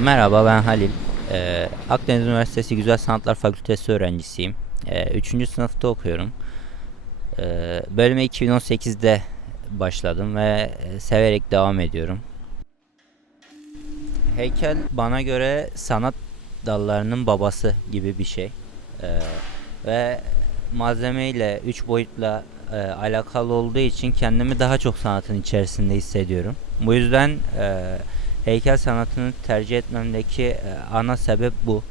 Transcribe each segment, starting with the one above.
Merhaba ben Halil. Ee, Akdeniz Üniversitesi Güzel Sanatlar Fakültesi öğrencisiyim. Ee, üçüncü sınıfta okuyorum. Ee, bölüme 2018'de başladım ve e, severek devam ediyorum. Heykel bana göre sanat dallarının babası gibi bir şey. Ee, ve malzemeyle, üç boyutla e, alakalı olduğu için kendimi daha çok sanatın içerisinde hissediyorum. Bu yüzden e, heykel sanatını tercih etmemdeki e, ana sebep bu.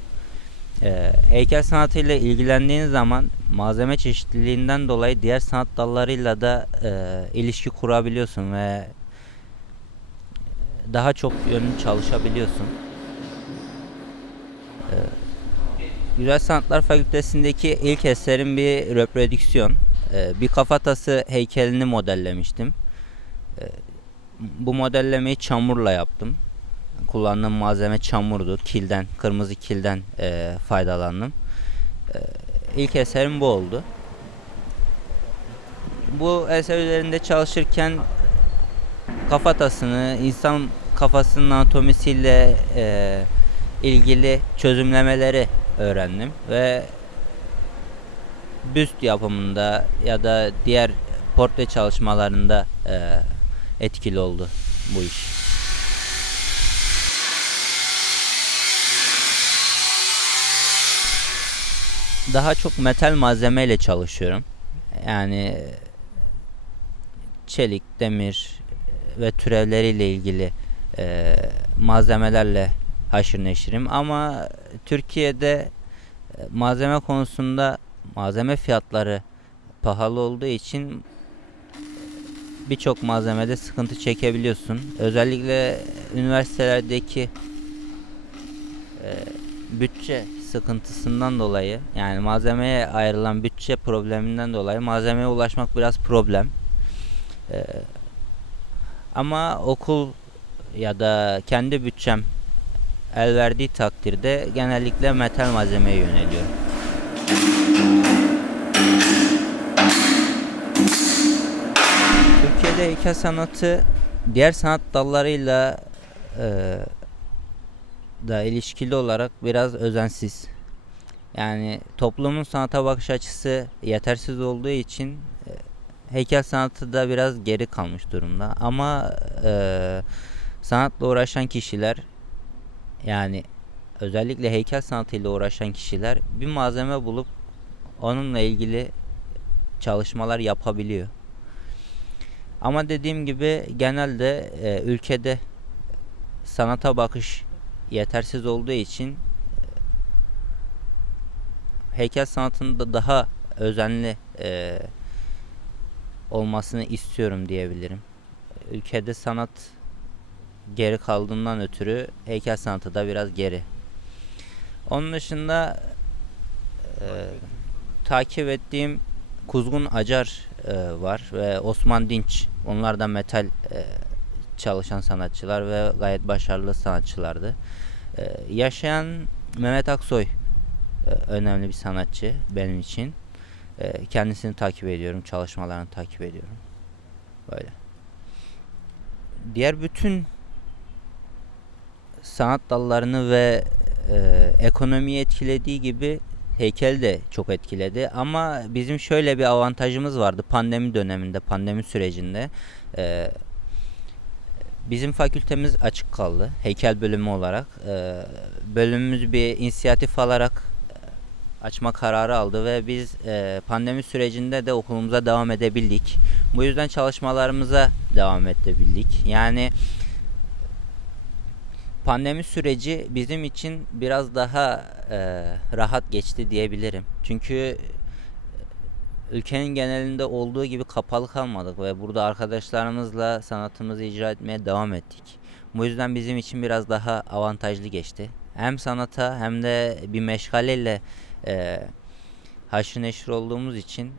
E, heykel sanatıyla ilgilendiğin zaman malzeme çeşitliliğinden dolayı diğer sanat dallarıyla da e, ilişki kurabiliyorsun ve daha çok yönlü çalışabiliyorsun. Güzel Sanatlar Fakültesindeki ilk eserim bir reprodüksiyon. Bir kafatası heykelini modellemiştim. Bu modellemeyi çamurla yaptım. Kullandığım malzeme çamurdu. Kilden, kırmızı kilden e, faydalandım. E, ilk eserim bu oldu. Bu eser üzerinde çalışırken kafatasını, insan kafasının anatomisiyle e, ilgili çözümlemeleri öğrendim ve büst yapımında ya da diğer portre çalışmalarında e, etkili oldu bu iş. Daha çok metal malzemeyle çalışıyorum. Yani çelik, demir ve türevleriyle ilgili e, malzemelerle haşır neşirim. Ama Türkiye'de e, malzeme konusunda malzeme fiyatları pahalı olduğu için birçok malzemede sıkıntı çekebiliyorsun. Özellikle üniversitelerdeki e, bütçe sıkıntısından dolayı yani malzemeye ayrılan bütçe probleminden dolayı malzemeye ulaşmak biraz problem. E, ama okul ya da kendi bütçem el verdiği takdirde genellikle metal malzemeye yöneliyorum. Türkiye'de heykel sanatı diğer sanat dallarıyla e, da ilişkili olarak biraz özensiz. Yani toplumun sanata bakış açısı yetersiz olduğu için e, heykel sanatı da biraz geri kalmış durumda. Ama e, sanatla uğraşan kişiler yani özellikle heykel sanatıyla uğraşan kişiler bir malzeme bulup onunla ilgili çalışmalar yapabiliyor. Ama dediğim gibi genelde e, ülkede sanata bakış yetersiz olduğu için e, heykel sanatında daha özenli e, olmasını istiyorum diyebilirim. Ülkede sanat geri kaldığından ötürü heykel sanatı da biraz geri. Onun dışında e, takip ettiğim Kuzgun Acar e, var ve Osman Dinç. Onlar da metal e, çalışan sanatçılar ve gayet başarılı sanatçılardı. E, yaşayan Mehmet Aksoy e, önemli bir sanatçı benim için. E, kendisini takip ediyorum, çalışmalarını takip ediyorum. Böyle. Diğer bütün sanat dallarını ve e, ekonomiyi etkilediği gibi heykel de çok etkiledi. Ama bizim şöyle bir avantajımız vardı pandemi döneminde, pandemi sürecinde. E, bizim fakültemiz açık kaldı heykel bölümü olarak. E, bölümümüz bir inisiyatif alarak e, açma kararı aldı ve biz e, pandemi sürecinde de okulumuza devam edebildik. Bu yüzden çalışmalarımıza devam edebildik. Yani pandemi süreci bizim için biraz daha e, rahat geçti diyebilirim. Çünkü ülkenin genelinde olduğu gibi kapalı kalmadık ve burada arkadaşlarımızla sanatımızı icra etmeye devam ettik. Bu yüzden bizim için biraz daha avantajlı geçti. Hem sanata hem de bir meşgaleyle e, haşır neşir olduğumuz için e,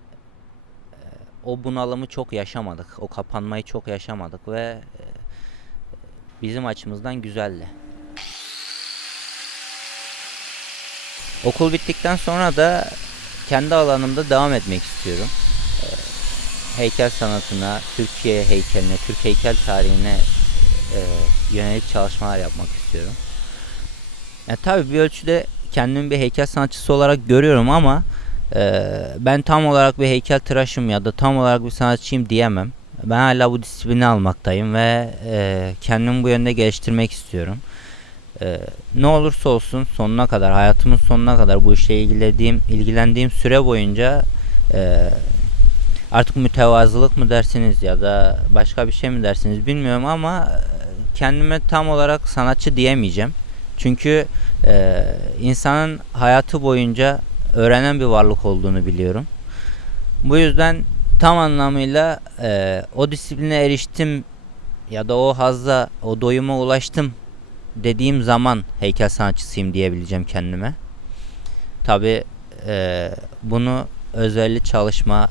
o bunalımı çok yaşamadık. O kapanmayı çok yaşamadık ve e, bizim açımızdan güzeldi. Okul bittikten sonra da kendi alanımda devam etmek istiyorum. Ee, heykel sanatına, Türkiye heykeline, Türk heykel tarihine e, yönelik çalışmalar yapmak istiyorum. Ya tabii bir ölçüde kendimi bir heykel sanatçısı olarak görüyorum ama e, ben tam olarak bir heykel tıraşım ya da tam olarak bir sanatçıyım diyemem. Ben hala bu disiplini almaktayım ve e, kendimi bu yönde geliştirmek istiyorum. E, ne olursa olsun sonuna kadar, hayatımın sonuna kadar bu işle ilgilendiğim, ilgilendiğim süre boyunca e, artık mütevazılık mı dersiniz ya da başka bir şey mi dersiniz bilmiyorum ama e, kendime tam olarak sanatçı diyemeyeceğim. Çünkü e, insanın hayatı boyunca öğrenen bir varlık olduğunu biliyorum. Bu yüzden tam anlamıyla e, o disipline eriştim ya da o hazza, o doyuma ulaştım dediğim zaman heykel sanatçısıyım diyebileceğim kendime. Tabi bunu özverili çalışma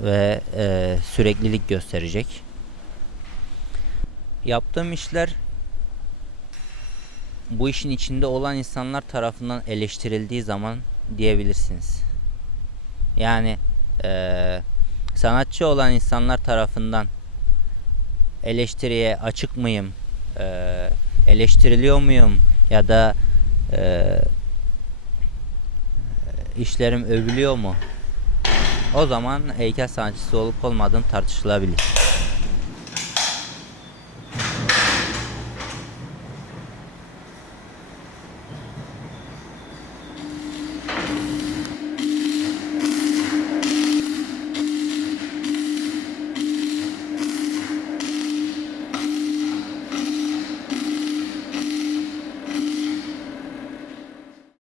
ve e, süreklilik gösterecek. Yaptığım işler bu işin içinde olan insanlar tarafından eleştirildiği zaman diyebilirsiniz. Yani eee, sanatçı olan insanlar tarafından eleştiriye açık mıyım, eee, eleştiriliyor muyum ya da eee, işlerim övülüyor mu? O zaman heykel sanatçısı olup olmadığım tartışılabilir.